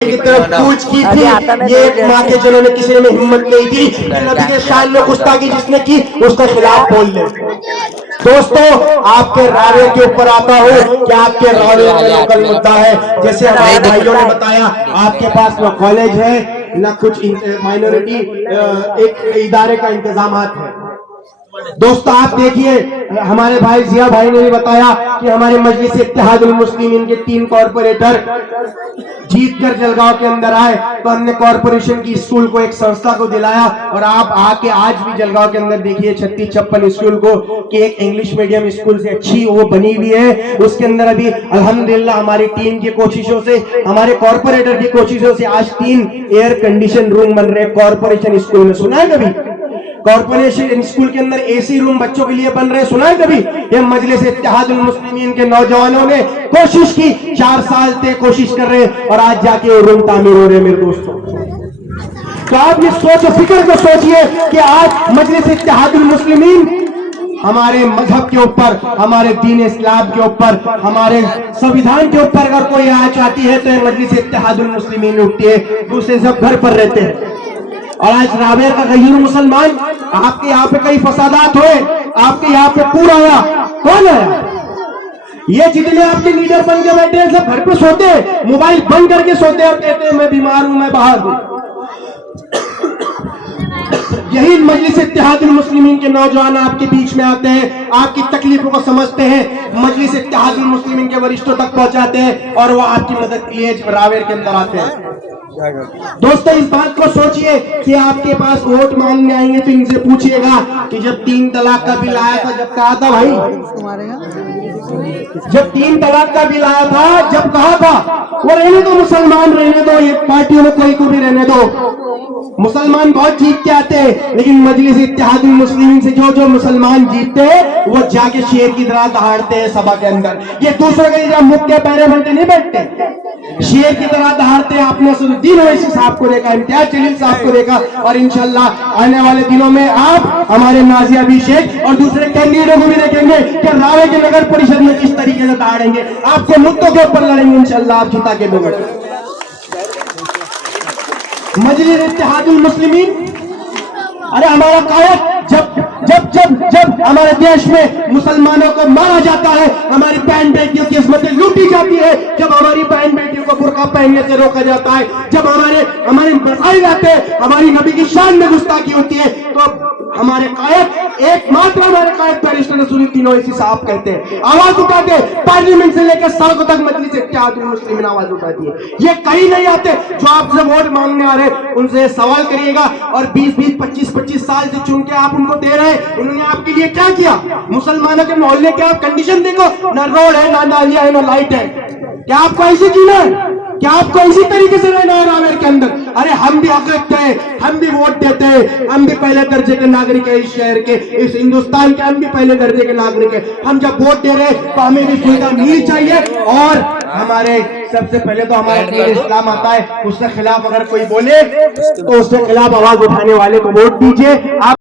की तरफ कूच की थी। ये एक माँ के जनों ने किसी ने हिम्मत नहीं थी कि नबी के शान में गुस्ताखी जिसने की उसके खिलाफ बोल दे। दोस्तों, आपके रावे के ऊपर आता हूँ कि आपके रावे में लोकल मुद्दा है। जैसे हमारे भाइयों ने बताया, आपके पास ना कॉलेज है ना कुछ माइनॉरिटी एक इदारे का इंतजाम है। दोस्तों, आप देखिए, हमारे भाई जिया भाई ने भी बताया कि हमारे मजलिस इत्तेहादुल मुस्लिमीन के 3 कॉर्पोरेटर जीत कर जलगांव के अंदर आए, तो हमने कॉर्पोरेशन की स्कूल को एक संस्था को दिलाया। और आप आके आज भी जलगांव के अंदर देखिए 36-56 स्कूल को कि एक इंग्लिश मीडियम स्कूल से अच्छी वो बनी हुई है। उसके अंदर अभी अल्हम्दुलिल्लाह हमारी टीम की कोशिशों से, हमारे कॉर्पोरेटर की कोशिशों से आज 3 एयर कंडीशन रूम बन रहे हैं कॉर्पोरेशन स्कूल में। सुना है कभी? कॉर्पोरेशन स्कूल के अंदर एसी रूम बच्चों के लिए बन रहे, सुना है कभी? ये मजलिस इत्तेहादुल मुस्लिमीन के नौजवानों ने कोशिश की, 4 साल से कोशिश कर रहे हैं और आज जाके वो रूम तामीर हो रहे हैं मेरे दोस्तों। तो आप ये सोच फिक्र को सोचिए कि आज मजलिस इत्तेहादुल मुस्लिमीन हमारे मजहब के ऊपर, हमारे दीन इस्लाम के ऊपर, हमारे संविधान के ऊपर अगर कोई आँच आती है तो मजलिस इत्तेहादुल मुस्लिमीन उठती है, दूसरे सब घर पर रहते हैं। और आज रावेर का गैर मुसलमान, आपके यहाँ पे कई फसादात हुए, आपके यहाँ पे पूरा आया, कौन आया? ये जितने आपके लीडर बन के बैठे हैं सब घर पे सोते हैं, मोबाइल बंद करके सोते हैं और कहते हैं मैं बीमार हूं, मैं बाहर हूं। यही मजलिस इत्तेहादुल मुस्लिमीन के नौजवान आपके बीच में आते हैं, आपकी तकलीफों को समझते हैं, मजलिस इत्तेहादुल मुस्लिमीन के वरिष्ठों तक पहुंचाते हैं और वो आपकी मदद के लिए रावेर के अंदर आते हैं। दोस्तों, इस बात को सोचिए कि आपके पास वोट मांगने आएंगे तो इनसे पूछिएगा कि जब 3 तलाक का बिल आया था, जब कहा था भाई, जब 3 तलाक का बिल आया था, जब कहा था वो रहने दो, मुसलमान रहने दो, ये पार्टियों में कोई को भी रहने दो, मुसलमान बहुत जीत के आते हैं, लेकिन मजलिस इत्तेहादुल मुस्लिमीन से जो मुसलमान जीतते हैं वो जाके शेर की तरह दहाड़ते हैं सभा के अंदर। ये दूसरे के जब मुख के पैरे बनते नहीं बैठते, शेर की तरह दहाड़ते हैं। आपने नसरुद्दीन ओवैसी साहब को देखा, इम्तियाज जलील साहब को देखा, और इंशाल्लाह आने वाले दिनों में आप हमारे नाजिया अभिषेक और दूसरे कैंडिडेटों को भी देखेंगे कि रावे के नगर परिषद में किस तरीके से दहाड़ेंगे, आपके मुद्दों के ऊपर लड़ेंगे इंशाल्लाह, आप जिता के दोगे। मजलिस इत्तेहादुल मुस्लिमीन, अरे हमारा कायद जब जब जब जब हमारे देश में मुसलमानों को मारा जाता है, हमारी बहन बेटियों की इस्मतें लूटी जाती है, जब हमारी बहन बेटियों को बुर्का पहनने से रोका जाता है, जब हमारे मसाइल आते हैं, हमारी नबी की शान में गुस्ताखी होती है, तो हमारे कायद, एकमात्र हमारे कायद बैरिस्टर नसरुद्दीन ओवैसी साहब कहते हैं, आवाज उठाते, पार्लियामेंट से लेकर सड़कों तक मजलिस इत्तेहादुल मुस्लिमीन आवाज उठाती है। ये कहीं नहीं आते, जो आपसे वोट मांगने आ रहे उनसे सवाल करिएगा। और 20-20, 25-25 साल से चुन के आप उनको दे रहे हैं, उन्होंने आपके लिए क्या किया? मुसलमानों के मोहल्ले के आप कंडीशन देखो, ना रोड है, ना नालियां है, ना लाइट है। क्या आपको ऐसे जीना है? क्या आपको इसी तरीके से रहना है रावेर के अंदर? अरे हम भी हक रखते हैं, हम भी वोट देते हैं, हम भी पहले दर्जे के नागरिक है, इस शहर के, इस हिंदुस्तान के हम भी पहले दर्जे के नागरिक है। हम जब वोट दे रहे हैं तो हमें भी सुविधा मिलनी चाहिए। और हमारे सबसे पहले तो हमारा दीन इस्लाम आता है, उसके खिलाफ अगर कोई बोले तो उसके खिलाफ आवाज उठाने वाले को वोट दीजिए। आप